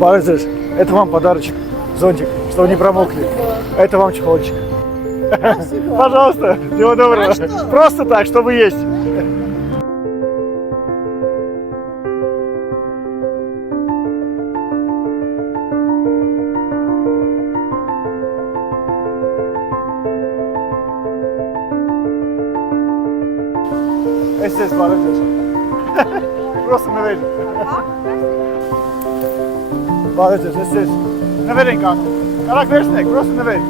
Барышня, это вам подарочек, зонтик, чтобы не промокли. Это вам чехольчик. Спасибо. Пожалуйста, всего доброго. А что? Просто так, чтобы есть. Estes barışır. Просто не верю. Barışır, estes. Ne verin kanka? Karak versnek, просто не верю.